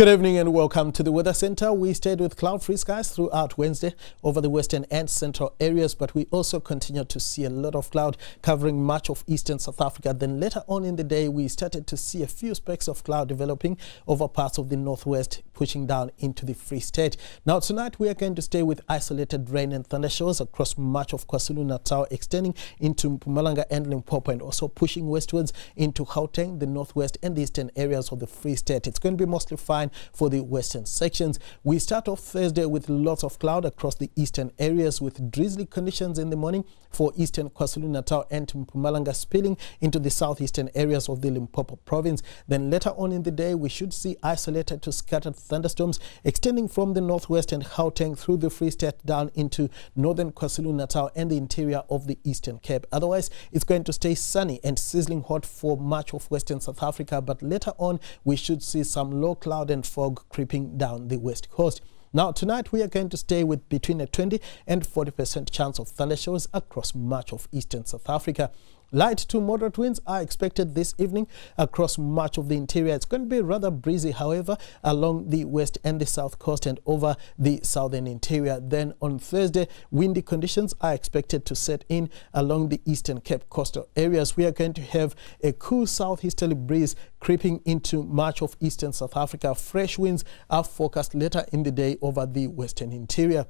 Good evening and welcome to the Weather Center. We stayed with cloud-free skies throughout Wednesday over the western and central areas, but we also continue to see a lot of cloud covering much of eastern South Africa. Then later on in the day, we started to see a few specks of cloud developing over parts of the northwest, pushing down into the Free State. Now tonight, we are going to stay with isolated rain and thunder showers across much of KwaZulu-Natal, extending into Mpumalanga and Limpopo, and also pushing westwards into Gauteng, the northwest and the eastern areas of the Free State. It's going to be mostly fine for the western sections. We start off Thursday with lots of cloud across the eastern areas with drizzly conditions in the morning for eastern KwaZulu-Natal and Mpumalanga, spilling into the southeastern areas of the Limpopo province. Then later on in the day, we should see isolated to scattered thunderstorms extending from the northwest and Gauteng through the Free State down into northern KwaZulu-Natal and the interior of the Eastern Cape. Otherwise, it's going to stay sunny and sizzling hot for much of western South Africa, but later on we should see some low cloud and fog creeping down the west coast. Now tonight we are going to stay with between a 20 and 40% chance of thunder showers across much of eastern South Africa. Light to moderate winds are expected this evening across much of the interior. It's going to be rather breezy, however, along the west and the south coast and over the southern interior. Then on Thursday, windy conditions are expected to set in along the eastern Cape coastal areas. We are going to have a cool southeasterly breeze creeping into much of eastern South Africa. Fresh winds are forecast later in the day over the western interior.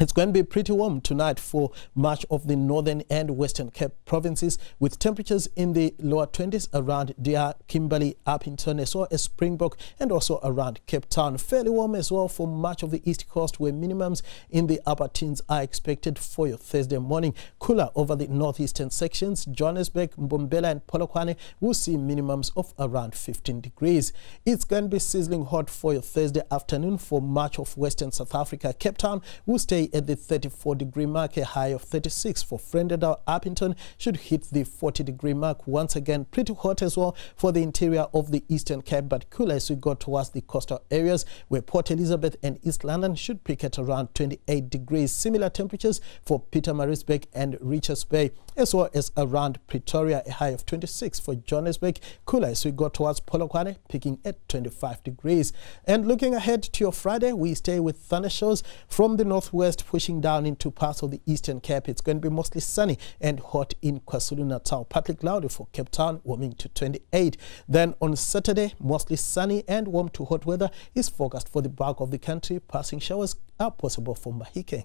It's going to be pretty warm tonight for much of the northern and western Cape provinces, with temperatures in the lower 20s around DR, Kimberley, Upington, as well as Springbok, and also around Cape Town. Fairly warm as well for much of the east coast, where minimums in the upper teens are expected for your Thursday morning. Cooler over the northeastern sections. Johannesburg, Mbombela, and Polokwane will see minimums of around 15 degrees. It's going to be sizzling hot for your Thursday afternoon for much of western South Africa. Cape Town will stay at the 34-degree mark. A high of 36 for Vredendal. Upington should hit the 40-degree mark. Once again, pretty hot as well for the interior of the Eastern Cape, but cooler as we go towards the coastal areas, where Port Elizabeth and East London should peak at around 28 degrees. Similar temperatures for Pietermaritzburg and Richards Bay, as well as around Pretoria. A high of 26 for Johannesburg. Cooler as we go towards Polokwane, peaking at 25 degrees. And looking ahead to your Friday, we stay with thunder showers from the northwest pushing down into parts of the Eastern Cape. It's going to be mostly sunny and hot in KwaZulu-Natal. Partly cloudy for Cape Town, warming to 28. Then on Saturday, mostly sunny and warm to hot weather is forecast for the bulk of the country. Passing showers are possible for Mahikeng.